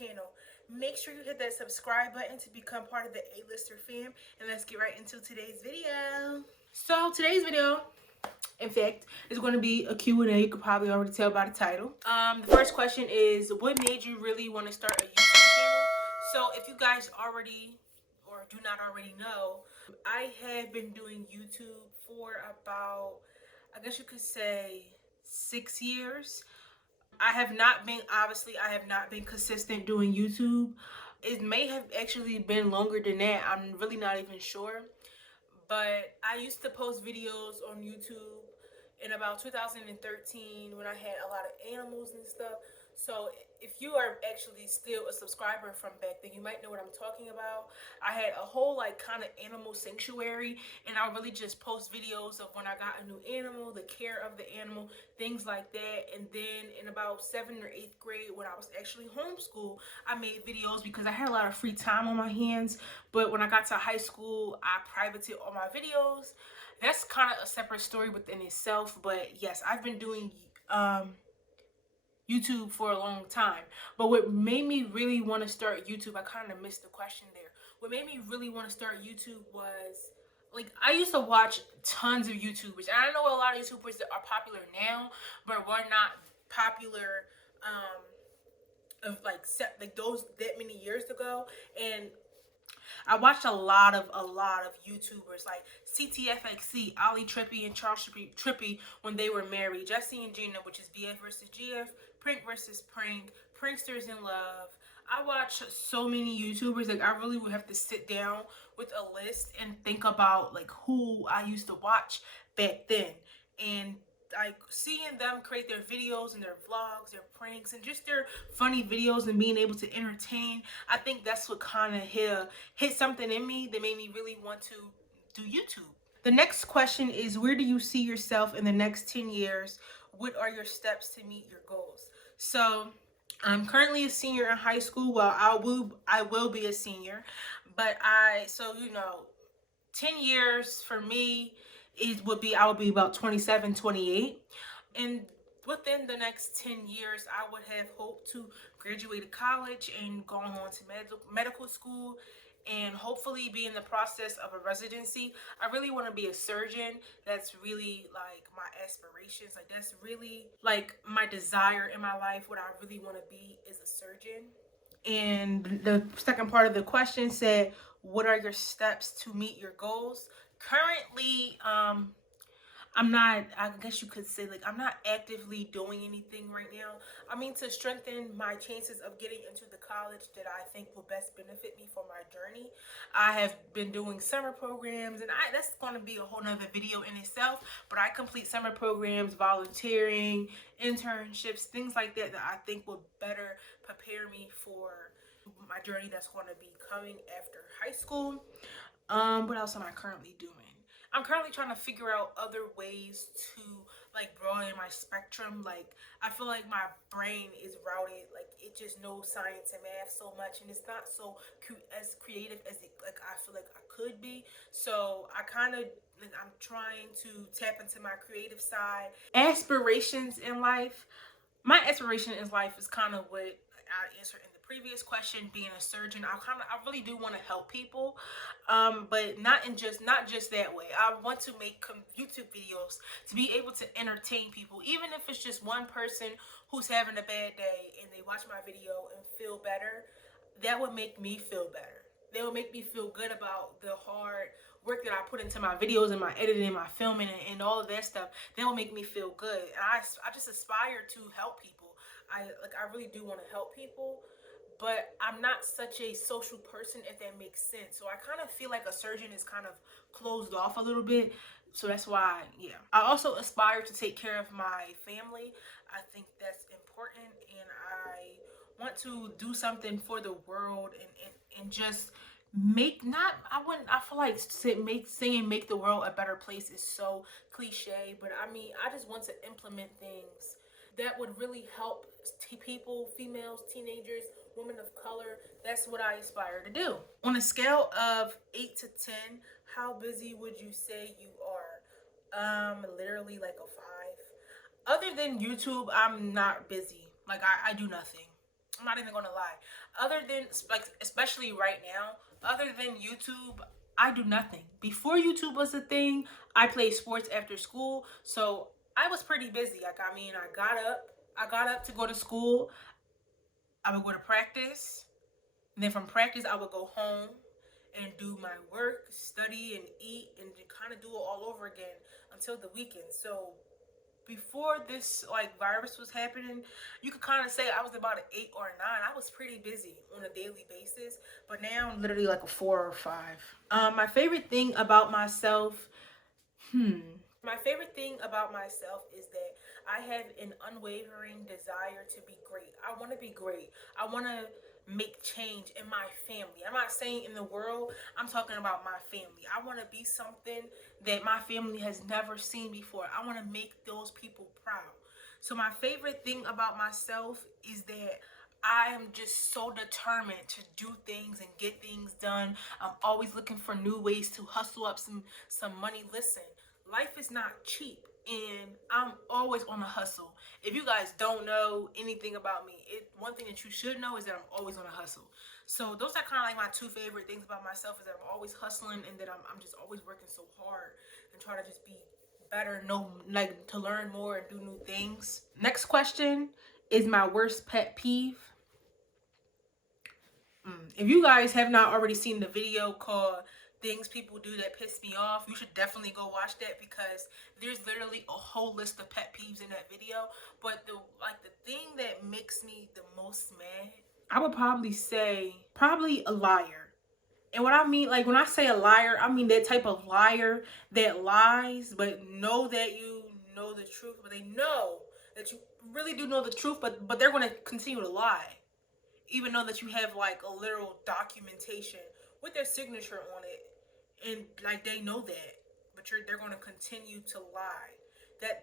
channel. Make sure you hit that subscribe button to become part of the A-lister fam, and let's get right into today's video. So today's video, in fact, is going to be a Q&A. You could probably already tell by the title. The first question is, what made you really want to start a YouTube channel? So if you guys already or do not already know, I have been doing YouTube for about, I guess you could say, 6 years. I have not been consistent doing YouTube. It may have actually been longer than that. I'm really not even sure. But I used to post videos on YouTube in about 2013 when I had a lot of animals and stuff. So if you are actually still a subscriber from back then, you might know what I'm talking about. I had a whole kind of animal sanctuary, and I really just post videos of when I got a new animal, the care of the animal, things like that. And then in about 7th or 8th grade, when I was actually homeschooled, I made videos because I had a lot of free time on my hands. But when I got to high school, I privated all my videos. That's kind of a separate story within itself. But yes, I've been doing YouTube for a long time. But what made me really want to start YouTube, I kind of missed the question there. What made me really want to start YouTube was, I used to watch tons of YouTubers. And I know a lot of YouTubers that are popular now, but were not popular of those that many years ago. And I watched a lot of YouTubers like CTFXC, Ali Trippy and Charles Trippy when they were married, Jesse and Gina, which is BF versus GF, Prank versus Prank, Pranksters in Love. I watch so many YouTubers. I really would have to sit down with a list and think about who I used to watch back then. And seeing them create their videos and their vlogs, their pranks, and just their funny videos and being able to entertain, I think that's what kind of hit something in me that made me really want to do YouTube. The next question is, where do you see yourself in the next 10 years? What are your steps to meet your goals? So I'm currently a senior in high school. Well, I will be a senior, but 10 years for me I would be about 27, 28. And within the next 10 years, I would have hoped to graduate college and go on to medical school and hopefully be in the process of a residency. I really want to be a surgeon. That's really my aspirations. That's really my desire in my life. What I really want to be is a surgeon. And the second part of the question said, what are your steps to meet your goals? Currently, I guess you could say, I'm not actively doing anything right now. I mean, to strengthen my chances of getting into the college that I think will best benefit me for my journey, I have been doing summer programs, and that's going to be a whole nother video in itself, but I complete summer programs, volunteering, internships, things like that I think will better prepare me for my journey that's going to be coming after high school. What else am I currently doing? I'm currently trying to figure out other ways to broaden my spectrum. I feel like my brain is routed. It just knows science and math so much, and it's not so as creative as I feel like I could be. So I kind of I'm trying to tap into my creative side. Aspirations in life. My aspiration in life is kind of what I answered in the previous question, being a surgeon. I really do want to help people, but not just that way. I want to make YouTube videos to be able to entertain people, even if it's just one person who's having a bad day and they watch my video and feel better. That would make me feel better. They will make me feel good about the hard work that I put into my videos and my editing, my filming, and all of that stuff. That will make me feel good. And I just aspire to help people. I really do want to help people, but I'm not such a social person, if that makes sense. So I kind of feel like a surgeon is kind of closed off a little bit. So that's why, yeah. I also aspire to take care of my family. I think that's important, and I want to do something for the world and just make not I wouldn't I feel like saying make the world a better place is so cliche, but I mean, I just want to implement things that would really help people, females, teenagers, women of color. That's what I aspire to do. On a scale of 8 to 10, how busy would you say you are? Literally a 5. Other than YouTube, I'm not busy. I do nothing. I'm not even gonna lie. Other than, like, especially right now, other than YouTube, I do nothing. Before YouTube was a thing, I played sports after school, so I was pretty busy. Like, I mean, I got up to go to school. I would go to practice, and then from practice, I would go home and do my work, study, and eat, and kind of do it all over again until the weekend. So before this like virus was happening, you could kind of say I was about an 8 or 9. I was pretty busy on a daily basis, but now I'm literally like a 4 or 5. My favorite thing about myself, my favorite thing about myself is that I have an unwavering desire to be great. I want to be great. I want to make change in my family. I'm not saying in the world, I'm talking about my family. I want to be something that my family has never seen before. I want to make those people proud. So, my favorite thing about myself is that I am just so determined to do things and get things done. I'm always looking for new ways to hustle up some money. Listen, life is not cheap, and I'm always on a hustle. If you guys don't know anything about me, one thing that you should know is that I'm always on a hustle. So those are kind of like my two favorite things about myself, is that I'm always hustling, and that I'm just always working so hard and trying to just be better, know, like, to learn more and do new things. Next question is my worst pet peeve. If you guys have not already seen the video called Things People Do That Piss Me Off, you should definitely go watch that, because there's literally a whole list of pet peeves in that video. But the thing that makes me the most mad, I would probably say probably a liar. And what I mean, like, when I say a liar, I mean that type of liar that lies but know that you know the truth, but they know that you really do know the truth, but they're going to continue to lie, even though that you have like a literal documentation with their signature on it, and like they know that, but they're going to continue to lie.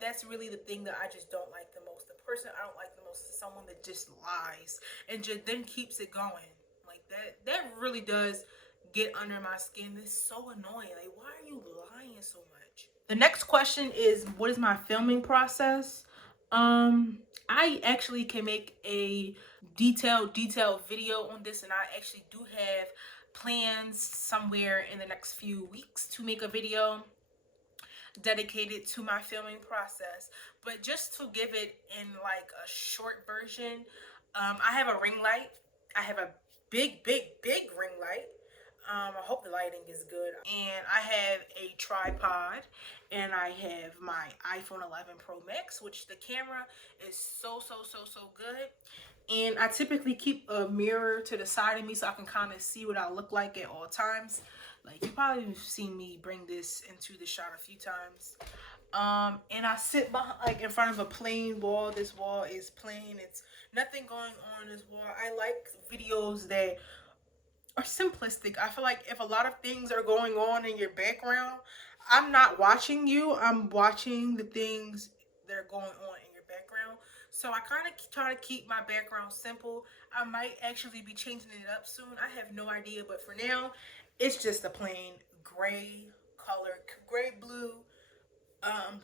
That's really the thing that I just don't like the most. The person I don't like the most is someone that just lies and just then keeps it going like that. That really does get under my skin. It's so annoying. Like, why are you lying so much? The next question is, what is my filming process? I actually can make a detailed video on this, and I actually do have plans somewhere in the next few weeks to make a video dedicated to my filming process. But just to give it in like a short version, I have a ring light. I have a big ring light. I hope the lighting is good. And I have a tripod, and I have my iPhone 11 Pro Max, which the camera is so good. And I typically keep a mirror to the side of me so I can kind of see what I look like at all times. Like, you probably have seen me bring this into the shot a few times. And I sit behind, like, in front of a plain wall. This wall is plain. It's nothing going on this wall. I like videos that are simplistic. I feel like if a lot of things are going on in your background, I'm not watching you. I'm watching the things that are going on in your background. So I kind of try to keep my background simple. I might actually be changing it up soon. I have no idea, but for now, it's just a plain gray color, gray blue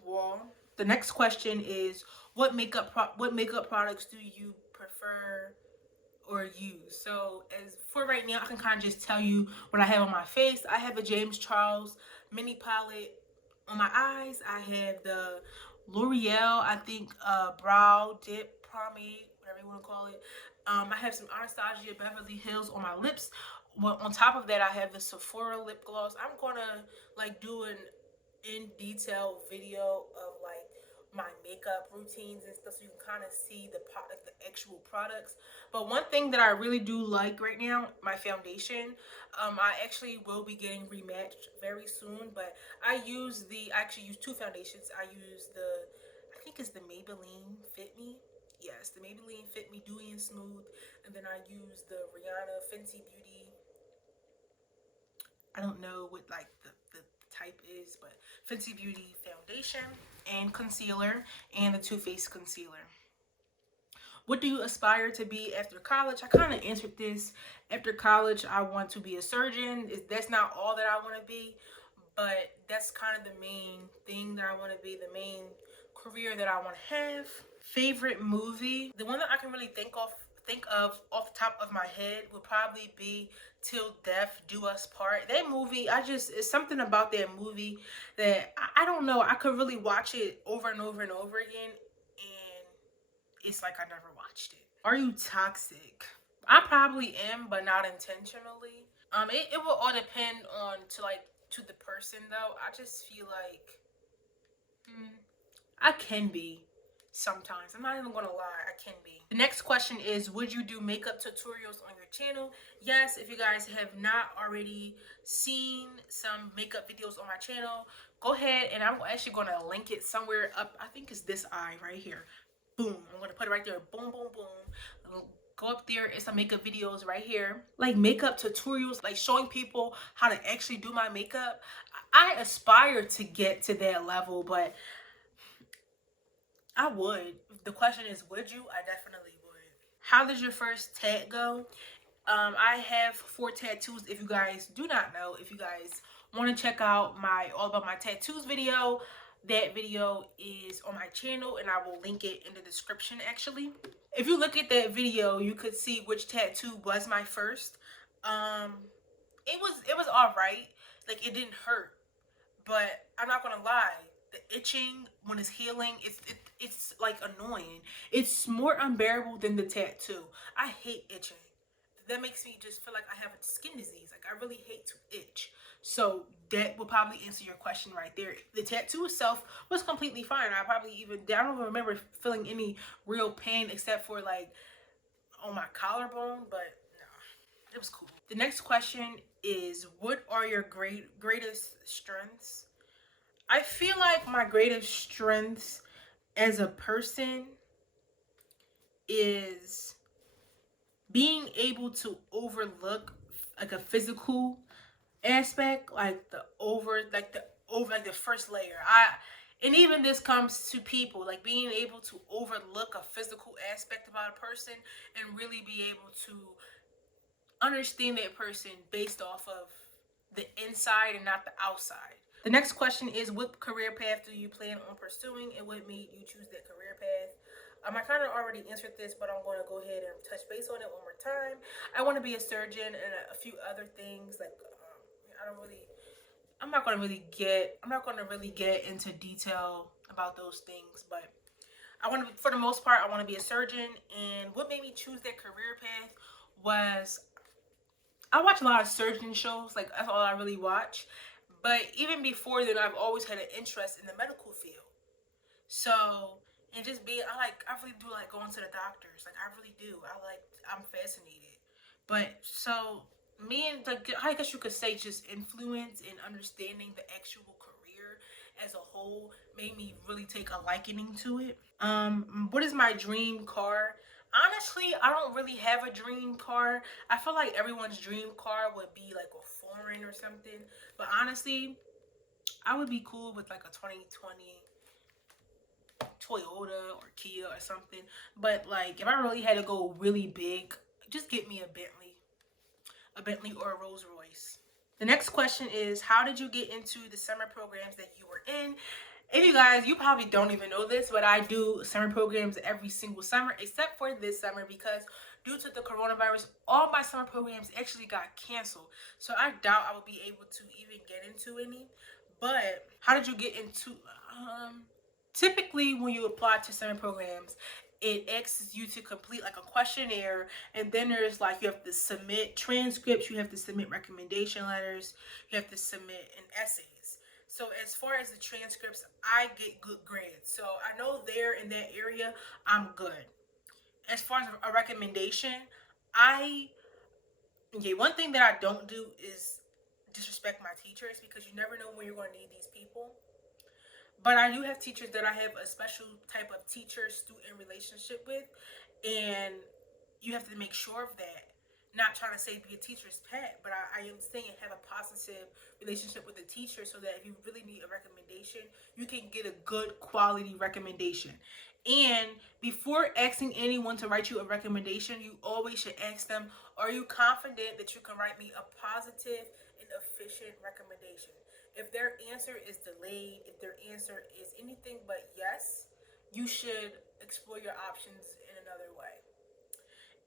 wall. The next question is, what makeup products do you prefer or use? So as for right now, I can kind of just tell you what I have on my face. I have a James Charles mini palette. On my eyes, I have the L'Oreal, I think, brow dip pomade, whatever you want to call it. I have some Anastasia Beverly Hills on my lips. Well, on top of that, I have the Sephora lip gloss. I'm gonna like do an in detail video of like my makeup routines and stuff, so you can kind of see the product, the actual products. But one thing that I really do like right now, my foundation. I actually will be getting rematched very soon, but I actually use two foundations. I use I think it's the Maybelline Fit Me. Yes, the Maybelline Fit Me Dewy and Smooth, and then I use the Rihanna Fenty Beauty. I don't know what like the type is, but Fenty Beauty foundation and concealer, and the Too Faced concealer. What do you aspire to be after college? I kind of answered this. After college, I want to be a surgeon. That's not all that I want to be, but that's kind of the main thing that I want to be, the main career that I want to have. Favorite movie? The one that I can really think of off the top of my head would probably be Till Death Do Us Part. That movie, it's something about that movie that I don't know. I could really watch it over and over and over again, and it's like I never watched it. Are you toxic? I probably am, but not intentionally. It will all depend on to the person though. I just feel like I can be sometimes. I'm not even gonna lie, I can be. The next question is, would you do makeup tutorials on your channel? Yes, if you guys have not already seen some makeup videos on my channel, go ahead, and I'm actually gonna link it somewhere up. I think it's this eye right here. Boom. I'm gonna put it right there. Boom, boom, boom. Go up there. It's some makeup videos right here, like makeup tutorials, like showing people how to actually do my makeup. I aspire to get to that level, but I would. The question is, would you? I definitely would. How did your first tat go? I have 4 tattoos. If you guys do not know, if you guys want to check out my all about my tattoos video, that video is on my channel, and I will link it in the description. Actually, if you look at that video, you could see which tattoo was my first. Um, it was all right. Like, it didn't hurt, but I'm not gonna lie, the itching when it's healing, it's like annoying. It's more unbearable than the tattoo. I hate itching. That makes me just feel like I have a skin disease. Like, I really hate to itch. So that will probably answer your question right there. The tattoo itself was completely fine. I don't even remember feeling any real pain except for like on my collarbone, but no, it was cool. The next question is, what are your greatest strengths? I feel like my greatest strengths as a person is being able to overlook like a physical aspect, like the first layer. And even this comes to people, like being able to overlook a physical aspect about a person and really be able to understand that person based off of the inside and not the outside. The next question is, what career path do you plan on pursuing, and what made you choose that career path? I kind of already answered this, but I'm going to go ahead and touch base on it one more time. I want to be a surgeon and a few other things. Like, I'm not going to really get into detail about those things, but for the most part, I want to be a surgeon. And what made me choose that career path was I watch a lot of surgeon shows. Like, that's all I really watch. But even before then, I've always had an interest in the medical field. So, and just being, I really do like going to the doctors. Like, I really do. I'm fascinated. But so, me and I guess you could say just influence and understanding the actual career as a whole made me really take a likening to it. What is my dream car? Honestly, I don't really have a dream car. I feel like everyone's dream car would be like a foreign or something. But honestly, I would be cool with like a 2020 Toyota or Kia or something. But like, if I really had to go really big, just get me a Bentley or a Rolls Royce. The next question is, how did you get into the summer programs that you were in? If you probably don't even know this, but I do summer programs every single summer, except for this summer, because due to the coronavirus, all my summer programs actually got canceled. So I doubt I will be able to even get into any. But how did you get into, typically when you apply to summer programs, it asks you to complete like a questionnaire, and then there's like, you have to submit transcripts, you have to submit recommendation letters, you have to submit an essays. So as far as the transcripts, I get good grades. So I know there in that area, I'm good. As far as a recommendation, I one thing that I don't do is disrespect my teachers, because you never know when you're going to need these people. But I do have teachers that I have a special type of teacher-student relationship with, and you have to make sure of that. Not trying to say be a teacher's pet, but I am saying have a positive relationship with the teacher, so that if you really need a recommendation, you can get a good quality recommendation. And before asking anyone to write you a recommendation, you always should ask them, are you confident that you can write me a positive and efficient recommendation? If their answer is delayed, if their answer is anything but yes, you should explore your options in another way.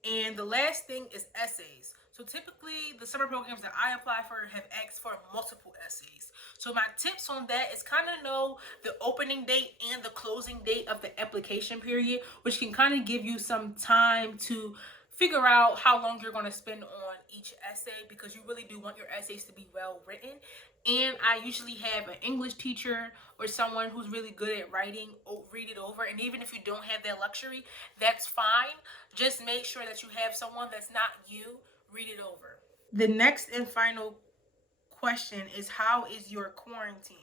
And the last thing is essays. So typically the summer programs that I apply for have asked for multiple essays. So my tips on that is kind of know the opening date and the closing date of the application period, which can kind of give you some time to figure out how long you're going to spend on each essay, because you really do want your essays to be well written. And I usually have an English teacher or someone who's really good at writing read it over. And even if you don't have that luxury, that's fine. Just make sure that you have someone that's not you read it over. The next and final question is, how is your quarantine?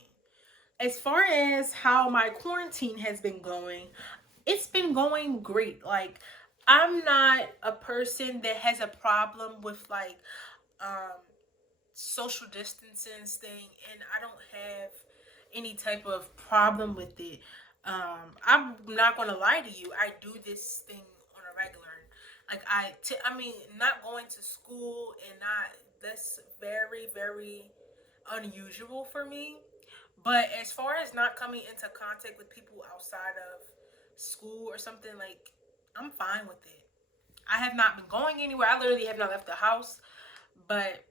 As far as how my quarantine has been going, it's been going great. Like, I'm not a person that has a problem with like um social distancing thing, and I don't have any type of problem with it. I'm not gonna lie to you. I do this thing on a regular. Like I mean, not going to school and not, that's very, very unusual for me. But as far as not coming into contact with people outside of school or something, like, I'm fine with it. I have not been going anywhere. I literally have not left the house, but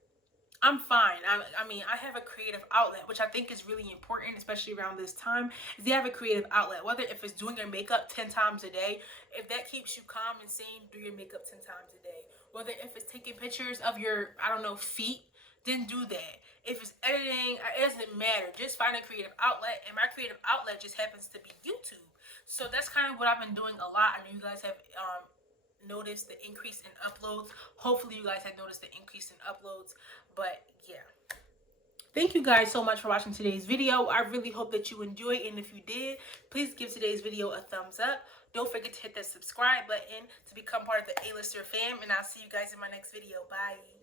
I'm fine. I mean, I have a creative outlet, which I think is really important, especially around this time. Is you have a creative outlet, whether if it's doing your makeup 10 times a day, if that keeps you calm and sane, do your makeup 10 times a day. Whether if it's taking pictures of your, I don't know, feet, then do that. If it's editing, it doesn't matter. Just find a creative outlet, and my creative outlet just happens to be YouTube. So that's kind of what I've been doing a lot. I know you guys have noticed the increase in uploads. Hopefully you guys have noticed the increase in uploads. But yeah, thank you guys so much for watching today's video. I really hope that you enjoyed, and if you did, please give today's video a thumbs up. Don't forget to hit that subscribe button to become part of the A-Lister fam, and I'll see you guys in my next video. Bye.